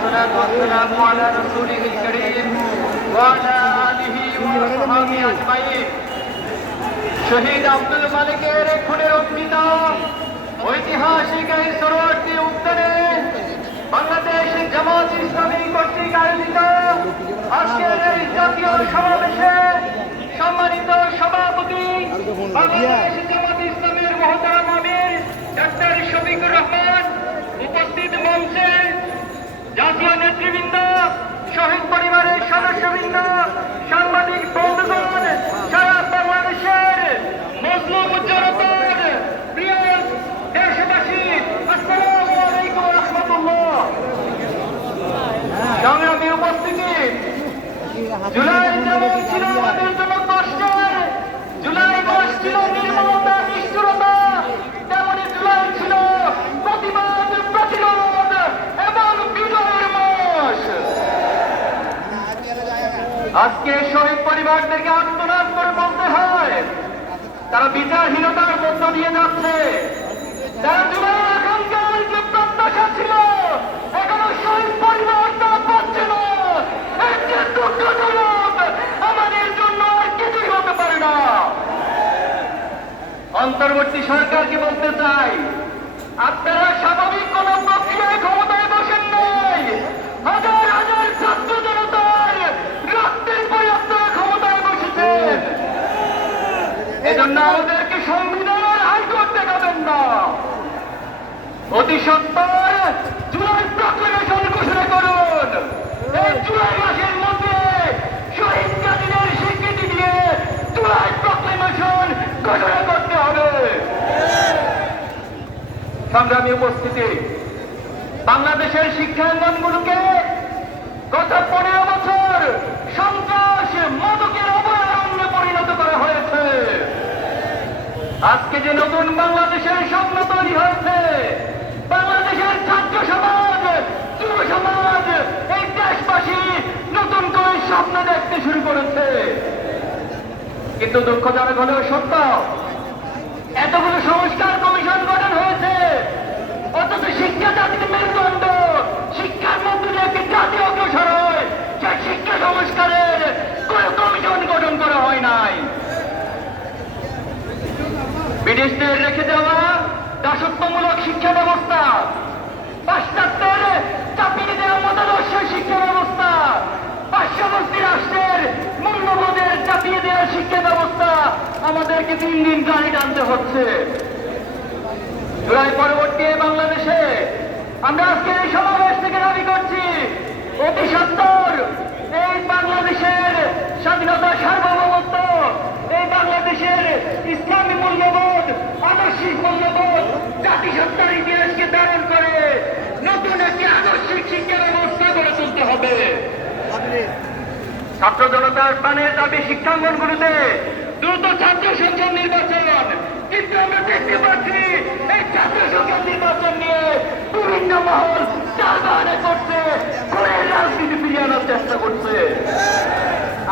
والصلاة والسلام على رسوله الكريم وعلى آله وصحبه أجمعين শহীদ আব্দুল মালিকের খুনের অগ্নিতা ঐতিহাসিক এই সরোয়ার্দী উদ্যানে বাংলাদেশ জামাত ইসলামী কর্তৃক আয়োজিত আজকের এই জাতীয় সমাবেশে সম্মানিত সভাপতি বাংলাদেশ জামাত ইসলামের মহতারাম আমির ডক্টর শফিকুর রহমান, উপস্থিত মঞ্চে জাতীয় নেতৃবৃন্দ, শহীদ পরিবারের সদস্যবৃন্দ, সাংবাদিক বন্ধুগণ, সারা বাংলাদেশের মুসলিম জনতার প্রিয় দেশবাসী, আসসালামু আলাইকুম ওয়া রাহমাতুল্লাহ। সংগ্রামী উপস্থিতি, জুলাই যেমন ছিল আমাদের জন্য কষ্টের, জুলাই মাস ছিল নির্মলতা, নিষ্ঠুরতা, তেমনি জুলাই ছিল প্রতিবাদ, প্রতিরোধ এবং বিজয়ের মাস। আজকে শহীদ পরিবারদেরকে আত্মনাদ করে বলতে হয়, তারা বিচারহীনতার মধ্য দিয়ে যাচ্ছে। তারা জুলাই আকাঙ্ক্ষার যে প্রত্যাশা ছিল, এখনো শহীদ পরিবার তা পাচ্ছে না। এর যে দুঃখজনক, আমাদের জন্য আর কিছুই হতে পারে না। অন্তর্বর্তী সরকারকে বলতে চাই, আপনারা স্বাভাবিক কোন প্রক্রিয়ায় ক্ষমতায় বসেন নাই। হাজার হাজার ছাত্র জনতার রক্তের পরে আপনারা ক্ষমতায় বসেছেন। এজন্য আমাদেরকে সংবিধানের হাইকোর্ট দেখাবেন না। অতি সত্বর জুলাই প্রক্লেমেশন ঘোষণা করুন। এই জুলাই মাসের মধ্যে শহীদ কাজীদের স্বীকৃতি দিয়ে জুলাই প্রক্লেমেশন ঘোষণা করতে হবে। সংগ্রামী উপস্থিতি, বাংলাদেশের শিক্ষাঙ্গনগুলোকে গত 15 বছর সন্ত্রাস, মাদকের অভয়ারণ্যে পরিণত করা হয়েছে। আজকে যে নতুন বাংলাদেশের স্বপ্ন তৈরি হয়েছে, বাংলাদেশের ছাত্র সমাজ, যুব সমাজ, এই দেশবাসী নতুন করে স্বপ্ন দেখতে শুরু করেছে। কিন্তু দুঃখজনক হলেও সত্য, এতগুলো সংস্কার কমিশন গঠন হয়েছে, অথচ শিক্ষা জাতির মেরুদণ্ড, শিক্ষার মধ্যে যে একটি জাতি অগ্রসর হয়, সেই শিক্ষা সংস্কারের কোন কমিশন গঠন করা হয় নাই। ব্রিটিশদের রেখে দেওয়া দাসত্বমূলক শিক্ষা ব্যবস্থা, পাশ্চাত্যের চাপিয়ে দেওয়া মতাদর্শ শিক্ষা ব্যবস্থা, পার্শ্ববর্তী রাষ্ট্রের মূল্যবোধের চাপিয়ে দেওয়া শিক্ষা ব্যবস্থা আমাদেরকে দিন দিন গাড়ি টানতে হচ্ছে। জুলাই পরবর্তী বাংলাদেশে আমরা আজকে এই সমাবেশ থেকে দাবি করছি, অতি সত্বর এই বাংলাদেশের স্বাধীনতা, সার্বভৌমত্ব, এই বাংলাদেশের ইসলামী মূল্যবোধ, আদর্শিক মূল্যবোধ, জাতিসত্তার ইতিহাসকে ধারণ করে নতুন একটি আদর্শিক শিক্ষা ব্যবস্থা গড়ে তুলতে হবে। ছাত্র জনতার প্রাণের দাবি শিক্ষাঙ্গনগুলোতে দ্রুত ছাত্র সংসদ নির্বাচন। কিন্তু আমরা দেখতে পাচ্ছি এই ছাত্র সংসদ নির্বাচন নিয়ে বিভিন্ন মহল চালবাহানা করছে, খুনের রাজনীতি ফিরিয়ে আনার চেষ্টা করছে।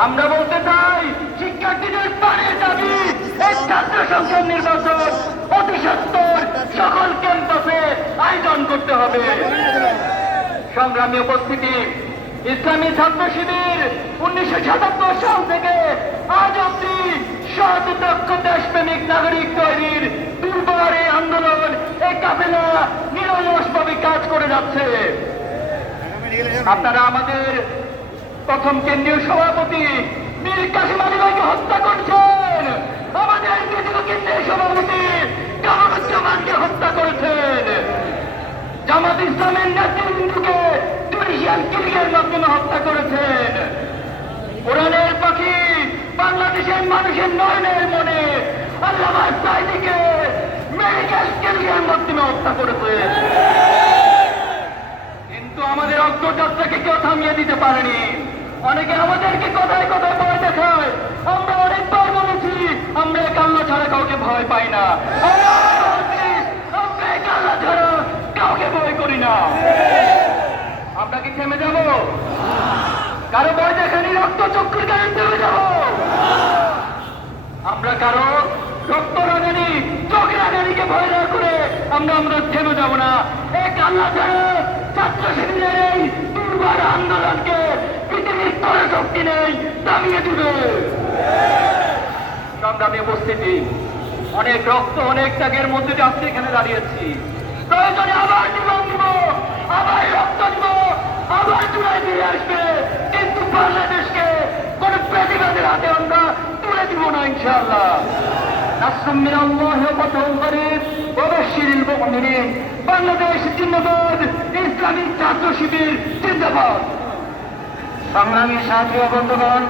আমরা বলতে চাই, শিক্ষার্থীদের প্রাণের দাবি এই ছাত্র সংসদ নির্বাচন অতি সত্বর সকল ক্যাম্পাসে আয়োজন করতে হবে। সংগ্রামী উপস্থিতি, ইসলামী ছাত্র শিবির 1977 সাল থেকে আজ অব্দি সৎ, দক্ষ, দেশপ্রেমিক নাগরিক তৈরির দুর্বার এই আন্দোলন, এই কাফেলা নিরলসভাবে কাজ করে যাচ্ছে। আপনারা আমাদের প্রথম কেন্দ্রীয় সভাপতি মীর কাসেম আলী ভাইকে হত্যা করছেন, আমাদের দ্বিতীয় কেন্দ্রীয় সভাপতি কামরুজ্জামানকে হত্যা করেছেন, জামাত ইসলামের নেতৃবৃন্দকে জুডিশিয়াল কিলিংয়ের মাধ্যমে হত্যা করেছেন। কোরআনের পাখি বাংলাদেশের মানুষের নয়নের মনে আল্লামা সাঈদীকে মেডিকেল কিলিংয়ের মাধ্যমে হত্যা করেছেন। কিন্তু আমাদের অগ্রযাত্রাকে কেউ থামিয়ে দিতে পারেনি। অনেকে আমাদেরকে কথায় কথায় ভয় দেখায়। আমরা অনেকবার বলেছি, আমরা এক আল্লাহ ছাড়া কাউকে ভয় পাই না। আমরা এক আল্লাহ ছাড়া কাউকে ভয় করি না। আমরা কি থেমে যাব? কারো ভয় দেখানি রক্ত চক্ষুর গায়ে থেমে যাব? আমরা কারো রক্ত রাগানি, চোখ রাগানিকে ভয় না করে আমরা থেমে যাব না। এক আল্লাহ ছাড়া ছাত্র শিবিরের এই আন্দোলনকে পৃথিবীর কোনো শক্তি নেই দামিয়ে দিবে। সংগ্রামী উপস্থিতি, অনেক রক্ত অনেক ত্যাগের মধ্যে দিয়ে আজকে এখানে দাঁড়িয়েছি। প্রয়োজনে আবার জীবন দিব, আবার রক্ত দিব, আবার চূড়ায় ফিরে আসবে, কিন্তু বাংলাদেশকে কোন প্রতিবাদের হাতে আমরা তুলে দিব না ইনশাআল্লাহ। নাসরুম মিনাল্লাহি ওয়া ফাতহুন করিব ওয়া বাশশিরিল মুমিনিন। বাংলাদেশ জিন্দাবাদ, ইসলামী ছাত্র শিবির জিন্দাবাদ। সংগ্রামী সাথী ও বন্ধুগণ,